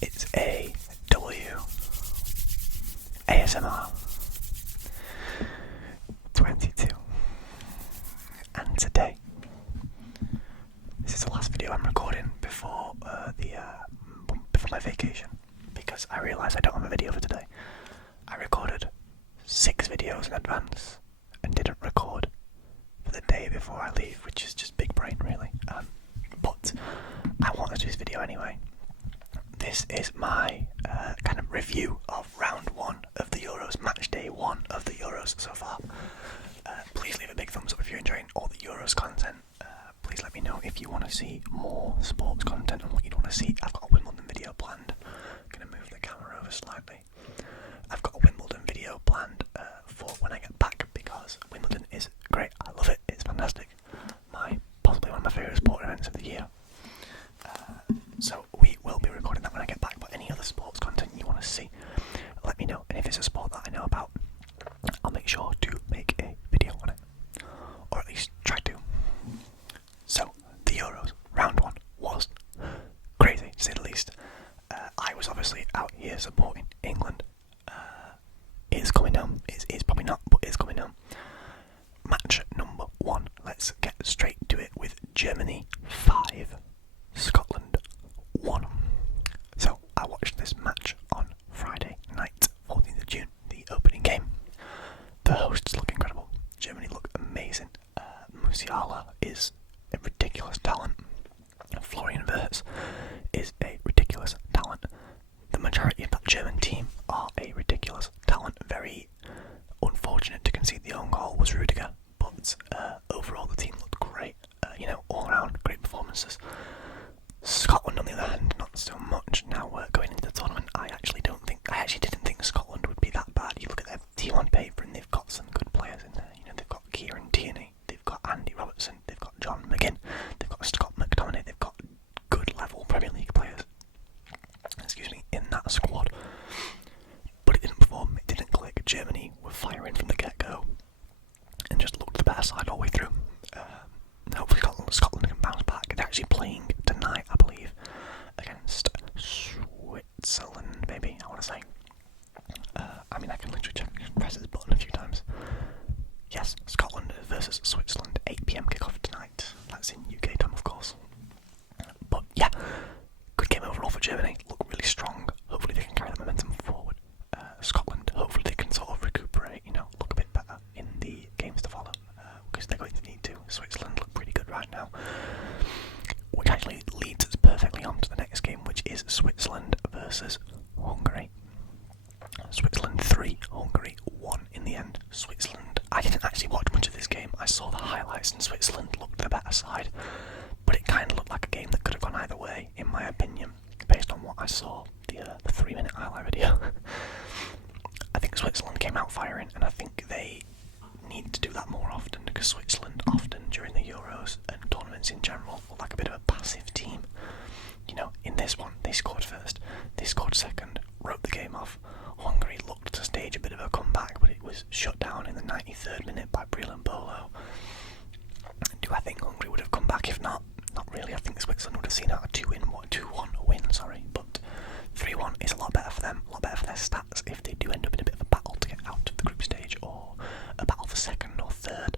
It's ASMR 22, and today this is the last video I'm recording before before my vacation, because I realise I don't have a video for today. I recorded 6 videos in advance and didn't record for the day before I leave, which is just big brain really. But I want to do this video anyway. This is my kind of review of round 1 of the Euros, match day 1 of the Euros so far. Please leave a big thumbs up if you're enjoying all the Euros content. Please let me know if you want to see more sports content and what you'd want to see. I've got a Wimbledon video planned. I'm going to move the camera over slightly. I've got a Wimbledon video planned for when I get back, because Wimbledon is great. I love it. It's fantastic. Possibly one of my favourite sport events of the year. So we will be recording that when I get back. But any other sports content you want to see, let me know. And if it's a sport that I know about, I'll make sure to make a video on it, or at least try to. So the Euros round 1 was crazy, to say the least. I was obviously out here supporting England. It's coming home. It's probably not, but it's coming home. Match number 1. Let's get straight to it with Germany 5, Scotland 1. So I watched this match on Friday night, 14th of June, the opening game. The hosts look incredible. Germany look amazing. Musiala is a ridiculous talent. Florian Wirtz is a ridiculous talent. The majority of that German team are a ridiculous talent. Very unfortunate to concede the own goal was Rudiger, but overall the team looked great. All around great performances. Scotland, on the other hand, not so much. Now going into the tournament, I actually didn't think Scotland would be that bad. You look at their team on paper and they've got some good players in there. They've got Kieran Tierney, they've got Andy Robertson, they've got John McGinn, they've got Scott McTominay, they've got good level Premier League players, in that squad. But it didn't perform, it didn't click. Germany were firing from the get-go and just looked the better side all the way through. Hopefully Scotland can bounce back. They're actually playing tonight, I believe, against Switzerland, maybe, I want to say. I can literally press this button a few times. Yes, Scotland versus Switzerland, 8 PM kickoff tonight. That's in UK time, of course. But yeah, good game overall for Germany. Look really strong. Hopefully they can carry the momentum forward. Scotland, hopefully they can sort of recuperate, look a bit better in the games to follow, because they're going to need to. Switzerland look pretty good right now, which actually leads us perfectly on to the next game, which is Switzerland versus Hungary. Switzerland 3, Hungary 1 in the end. Switzerland, I didn't actually watch much of this game. I saw the highlights and Switzerland looked the better side, but it kind of looked like a game that could have gone either way, in my opinion, based on what I saw, the 3-minute highlight video. I think Switzerland came out firing, and I think they need to do that more often, because Switzerland often during the Euros and tournaments in general look like a bit of a passive team. In this one, they scored first, they scored second, wrote the game off. Hungary looked to stage a bit of a comeback, but it was shut down in the 93rd minute by Breel Mbolo. Do I think Hungary would have come back? If not really. I think Switzerland would have seen out a 2-1 win, but 3-1 is a lot better for them, a lot better for their stats if they do end up in a bit of a battle to get out of the group stage, or a battle for second or third.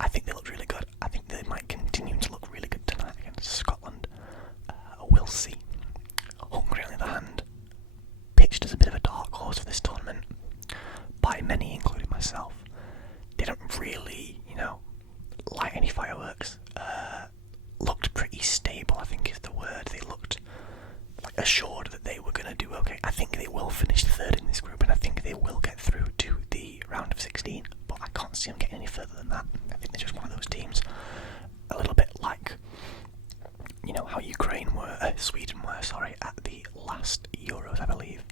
I think they looked really good. I think they might continue to look really good tonight against Scotland. We'll see. Hungary, on the other hand, pitched as a bit of a dark horse for this tournament by many, including myself. Didn't really, light any fireworks. Looked pretty stable, I think is the word. They looked assured that they were going to do okay. I think they will finish third in this group, and I think they will get through to the round of 16, but I can't see them getting any further than that. I think they're just one of those teams, a little bit like, how Sweden were, at the last Euros, I believe.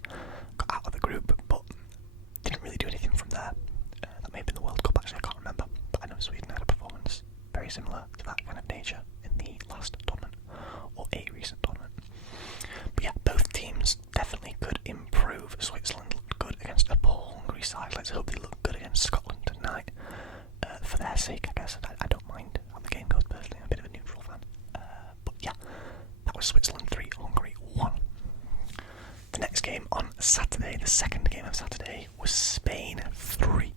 Got out of the group, but didn't really do anything from there. That may have been the World Cup, actually, I can't remember, but I know Sweden had a performance very similar to that kind of nature in the last tournament, or a recent tournament. But yeah, both teams definitely could improve. Switzerland looked good against a poor Hungary side. Let's hope they look good against Scotland tonight. For their sake, I guess. I don't mind how the game goes personally. I'm a bit of a neutral fan. But yeah, that was Switzerland 3, Hungary 1. Saturday, the second game of Saturday, was Spain 3,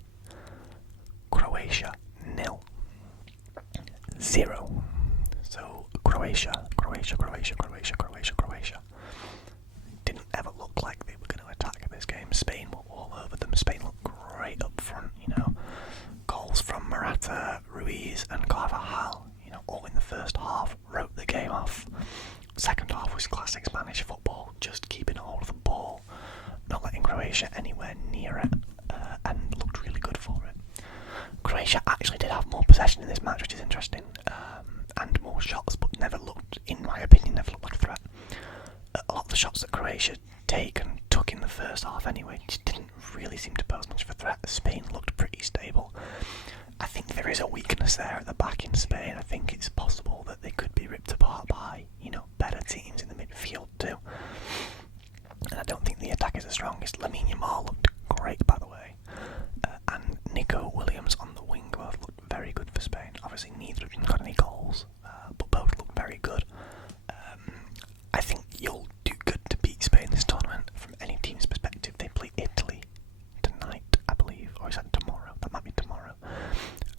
Croatia 0. So Croatia didn't ever look like they were going to attack this game. Spain were all over them. Spain looked great up front, goals from Morata, Ruiz and Carvajal, all in the first half, wrote the game off. Second half was classic Spanish football, just keeping hold of the ball, not letting Croatia anywhere near it, and looked really good for it. Croatia actually did have more possession in this match, which is interesting, and more shots, but in my opinion, never looked like a threat. A lot of the shots that Croatia took in the first half anyway, just didn't really seem to pose much of a threat. Spain looked pretty stable. I think there is a weakness there at the back in Spain. I think it's possible that they could be ripped apart by, better teams in the midfield too. And I don't think the attack is the strongest. Lamine Yamal looked great, by the way. And Nico Williams on the wing both looked very good for Spain. Obviously neither of them got any goals, but both looked very good. I think you'll do good to beat Spain this tournament from any team's perspective. They play Italy tonight, I believe, or is that tomorrow? That might be tomorrow.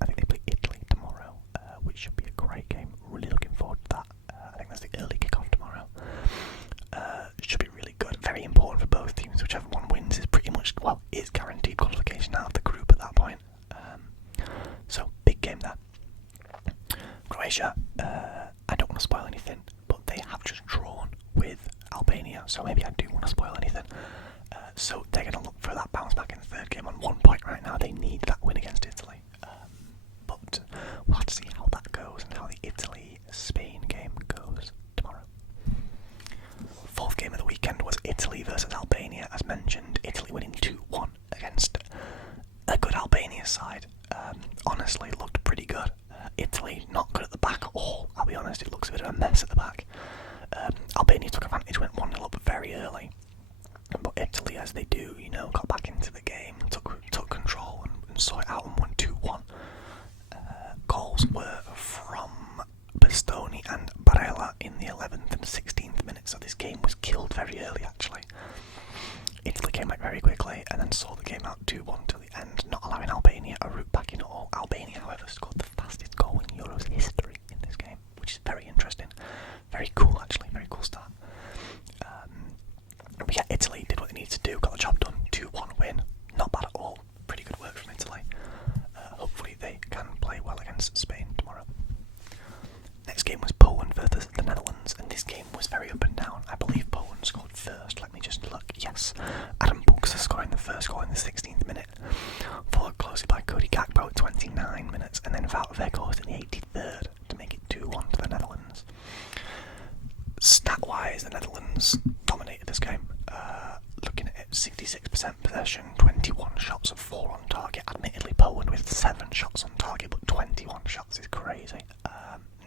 I think they play Italy tomorrow, which should be a great game. Really looking forward to that. I think that's the early kickoff tomorrow. Should be really good. Very important for both teams. Whichever one wins is pretty much, is guaranteed qualification out of the group at that point. So, big game there. Croatia, I don't want to spoil anything, but they have just drawn with Albania, so maybe I do want to spoil anything. So they're going to look for that bounce back in the third game on 1 point right now. They need that win against Italy. But we'll have to see how that goes and how the Italy-Spain game goes tomorrow. Fourth game of the weekend was Italy versus Albania. As mentioned, Italy winning 2-1 against a good Albania side. Honestly, looked pretty good. Italy not good at the back at all, I'll be honest. It looks a bit of a mess at the back. Albania took advantage, went 1-0 up very early. But Italy, as they do, got back into the game, took control and saw it out and won 2-1. Goals were from Bastoni and Barella in the 11th and 16th minutes, so this game was killed very early actually. Italy came back very quickly and then saw the game out 2-1 till the end, not allowing Albania a route back in at all. Albania, however, scored the fastest goal in Euros history in this game, which is very interesting. Very cool actually, very cool start. But yeah, Italy did what they needed to do, got the job done, 2-1 win, not bad at all, pretty good work from Italy. Hopefully they can play well against Spain tomorrow. Next game was Poland versus the Netherlands, and this game was very up and down. I believe Poland scored first, let me just look, yes. Adam Buksa scoring the first goal in the 16th minute, followed closely by Cody Gakpo at 29 minutes, and then Wout Weghorst in the 83rd to make it 2-1 to the Netherlands. Stat-wise, the Netherlands dominated this game. Looking at it, 66% possession, 21 shots of 4 on target. Admittedly, Poland with 7 shots on target, but 21 shots is crazy.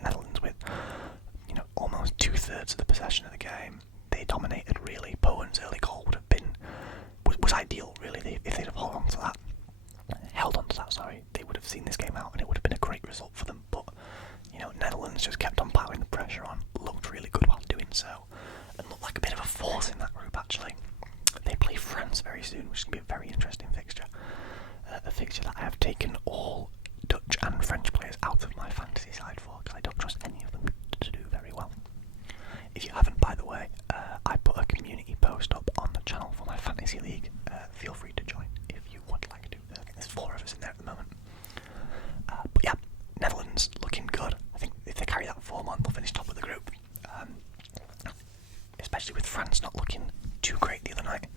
Netherlands with, almost 2/3 of the possession of the game. They dominated really. Poland's early goal would have been was ideal really. If they'd have held on to that, they would have seen this game out, and it would have been a great result for them. But Netherlands just kept on piling the pressure on, looked really good while doing so, and looked like a bit of a force in that group actually. They play France very soon, which is going to be a very interesting fixture. A fixture that I have taken all Dutch and French players out of my fantasy side for, because I don't trust any of them to do very well. If you haven't, by the way, I put a community post up on the channel for my fantasy league. Feel free to join if you would like to. I think there's 4 of us in there at the moment. But yeah, Netherlands looking good. I think if they carry that form on, they'll finish top of the group. Especially with France not looking too great the other night.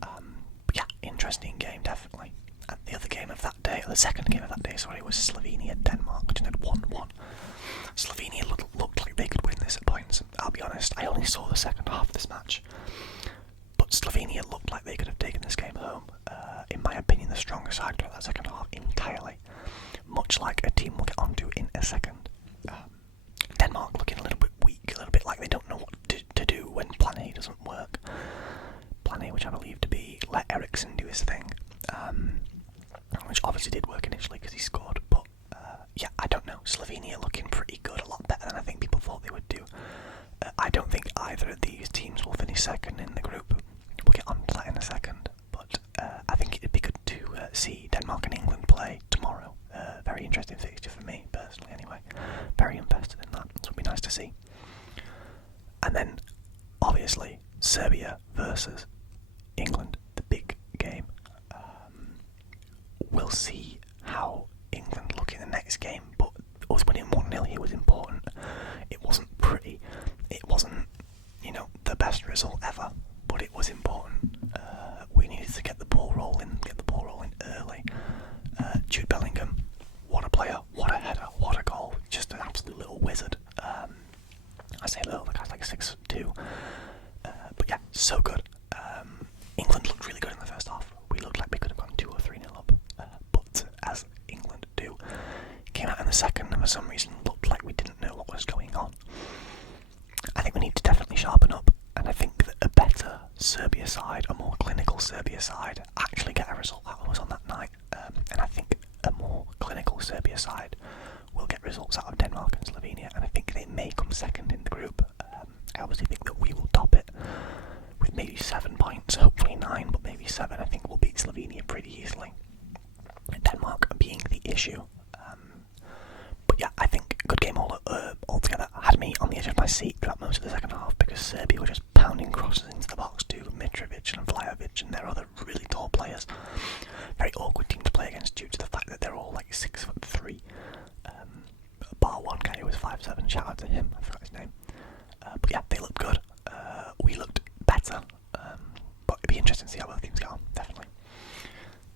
But yeah, interesting game, definitely. And the other game of that day, or the second game of that day, was Slovenia-Denmark, which ended 1-1. Slovenia looked like they could win this at points. I'll be honest, I only saw the second half of this match. But Slovenia looked like they could have taken this game home. In my opinion, the stronger side throughout that second half entirely. Much like a team we'll get onto in a second. Denmark looking a little bit weak, a little bit like they don't know what to do when Plan A doesn't work. Plan A, which I believe to be let Eriksen do his thing. Which obviously did work initially because he scored, but yeah, I don't know. Slovenia looking pretty good, a lot better than I think people thought they would do. I don't think either of these teams will finish second in the group. We'll get on to that Serbia versus England, the big game. We'll see how England look in the next game, but us winning 1-0 here was important. It wasn't pretty. It wasn't, the best result ever, but it was important. We needed to get the ball rolling early. Jude Bellingham, what a player, what a header, what a goal. Just an absolute little wizard. I say little, the guy's like 6'2". But yeah, so good. England looked really good in the first half. We looked like we could have gone 2 or 3-0 up. But as England do, came out in the second and for some reason looked like we didn't know what was going on. I think we need to definitely sharpen up, and I think that a better Serbia side, a more clinical Serbia side, actually get a result out of us on that night. And I think a more clinical Serbia side will get results out of Denmark and Slovenia, and I think they may come second in the group. I obviously think that we will top it with maybe 7 points, hopefully 9, but maybe 7. I think we'll beat Slovenia pretty easily. Denmark being the issue. But yeah, I think good game altogether. Had me on the edge of my seat throughout most of the second half because Serbia were just pounding crosses into the box to Mitrovic and Vlahovic and their other really tall players. Very awkward team to play against due to the fact that they're all like 6'3". Bar one guy who was 5'7". Shout out to him. I forgot his name. But yeah, they looked good. We looked better. But it'd be interesting to see how both teams get on. Definitely.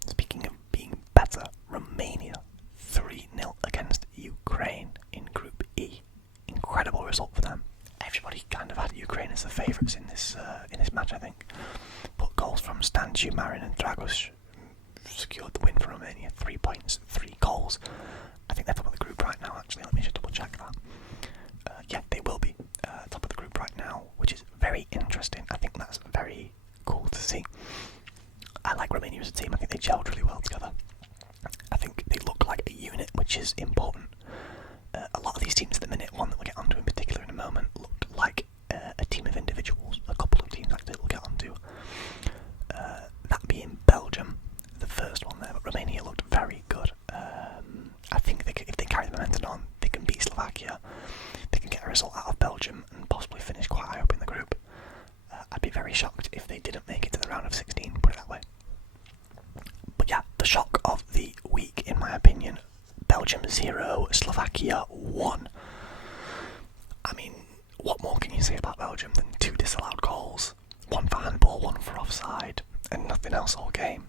Speaking of being better, Romania 3-0 against Ukraine in Group E. Incredible result for them. Everybody kind of had Ukraine as the favourites in this match, I think. But goals from Stan Marin and Dragos secured the win for Romania. 3 points, 3 goals. I think they're top of the group right now, actually. Let me just double check that. Yeah, they will be top of the group right now, which is very interesting. I think that's very cool to see. I like Romania as a team. I think they gelled really well together. I think they look like a unit, which is important. A lot of these teams at the minute, one that we'll get onto in particular in a moment, looked like a team of individuals. A couple of teams actually we'll get onto. That being Belgium, the first one there, but Romania looked very good. I think if they carry the momentum on, they can beat Slovakia. They can get a result out of Belgium and possibly finish quite high up in the group. I'd be very shocked if they didn't make it to the round of 16, put it that way. But yeah, the shock of the week, in my opinion, Belgium 0, Slovakia 1. I mean, what more can you say about Belgium than 2 disallowed goals, 1 for handball, 1 for offside, and nothing else all game?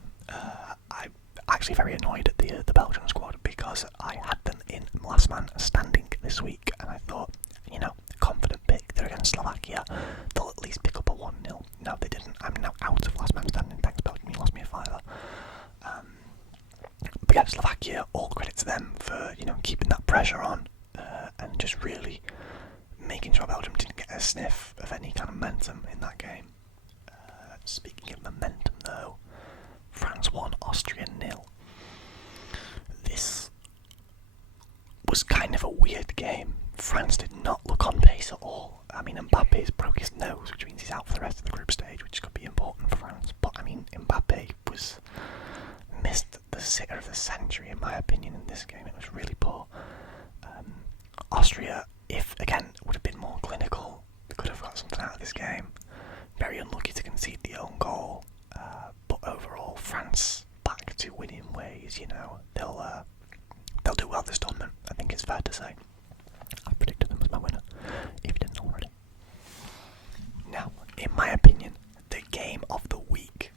I'm actually very annoyed at the Belgian squad because I had them in last man standing this week, and I thought, confident pick. They're against Slovakia. They'll at least pick up a 1-0. No, they didn't. I'm now out of last man standing. Thanks, Belgium. You lost me a fiver. But yeah, Slovakia, all credit to them for, keeping that pressure on and just really making sure Belgium didn't get a sniff of any kind of momentum in that game. Speaking of momentum, though, France 1, Austria 0. This was kind of a weird game. France did not look on pace at all. I mean, Mbappe's broke his nose, which means he's out for the rest of the group stage, which could be important for France. But I mean, Mbappe missed the sitter of the century, in my opinion, in this game. It was really poor. Austria, if again would have been more clinical, they could have got something out of this game. Very unlucky to concede the own goal, but overall, France back to winning ways. They'll do well this tournament. I think it's fair to say. I predicted them as my winner, if you didn't already. Now, in my opinion, the game of the week,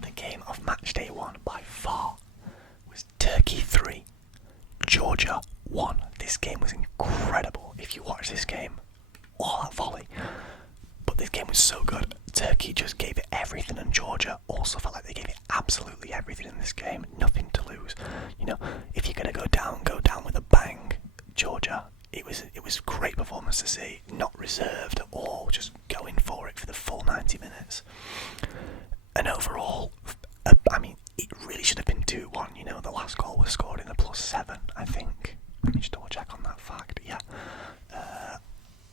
the game of Matchday 1 by far, was Turkey 3, Georgia 1. This game was incredible. If you watch this game, all that volley. But this game was so good. Turkey just gave it everything, and Georgia also felt like they gave it absolutely everything in this game. Nothing to lose. If you're going to go down with a bang. Georgia, it was a great performance to see. Not reserved at all, just going for it for the full 90 minutes. And overall, I mean, it really should have been 2-1. The last goal was scored in the +7, I think. Let me just double check on that fact. Yeah.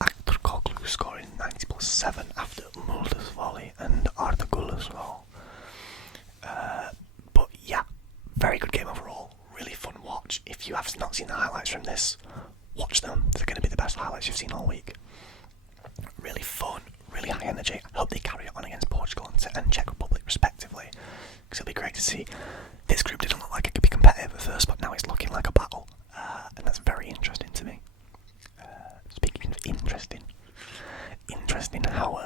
Aktürkoğlu scoring 90 +7 after Mulder's volley and Arda Güler's goal. But yeah, very good game overall. Really fun watch. If you have not seen the highlights from this, watch them. They're going to be the best highlights you've seen all week. Really fun, really high energy. I hope they carry it on against Portugal and Czech Republic respectively, because it'll be great to see. This group didn't look like it could be competitive at first, but now it's looking like a battle, and that's very interesting to me. Speaking of interesting how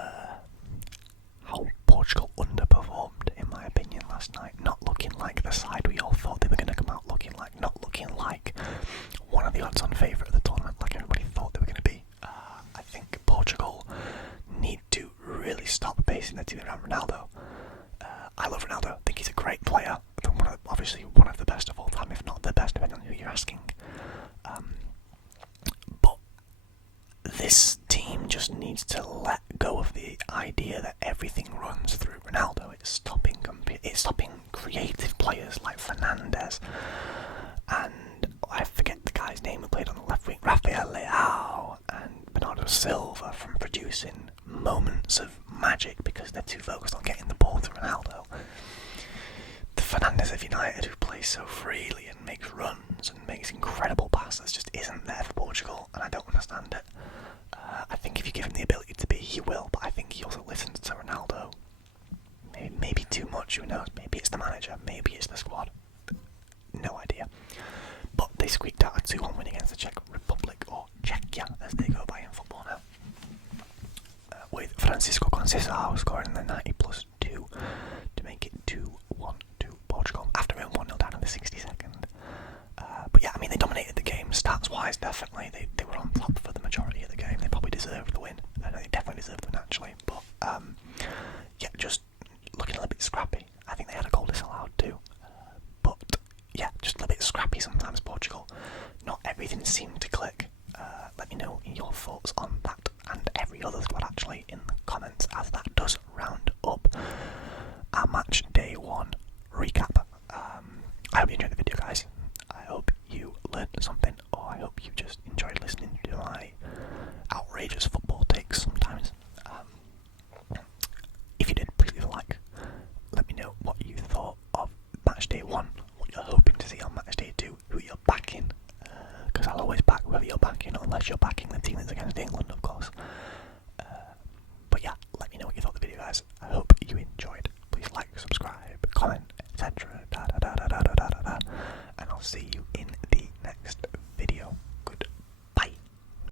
Portugal underperformed, in my opinion, last night. Not looking like the side we all thought they were going to come out looking like. Not looking like one of the odds-on favourite of the tournament, like everybody thought they were going to be. I think Portugal need to really stop basing their team around Ronaldo. I love Ronaldo. I think he's a great player. Obviously one of the best of all time, if not the best, depending on who you're asking. But this team just needs to let go of the idea that everything runs through Ronaldo. It's stopping creative players like Fernandes and I forget the guy's name who played on the left wing, Rafael Leao and Bernardo Silva, from producing moments of magic because they're too focused on getting the ball to Ronaldo. The Fernandes of United, who plays so freely and makes runs and makes incredible passes, just isn't there for Portugal, and I don't understand it. I think if you give him the ability to be, he will, but I think he also listens to Ronaldo. Maybe too much, who knows? Maybe it's the manager, maybe it's the squad. No idea. But they squeaked out a 2-1 win against the Czech Republic, or Czechia, as they go by in football now. With Francisco Conceição scoring the 90+2 to make it 2-1 to Portugal, after being 1-0 down in the 62nd. But yeah, I mean, they dominated the game, stats-wise, definitely. They were on top for the majority of the game. They probably deserved the win. They definitely deserved the win, actually. But, yeah, just looking a little bit scrappy. I think they had a goal disallowed too. But, yeah, just a little bit scrappy sometimes, Portugal. Not everything seemed to click. Let me know your thoughts on that and every other squad, actually, in the comments, as that does round up our match day 1 recap. I hope you enjoyed the video, guys. I hope you learned something, or I hope you just enjoyed listening to my outrageous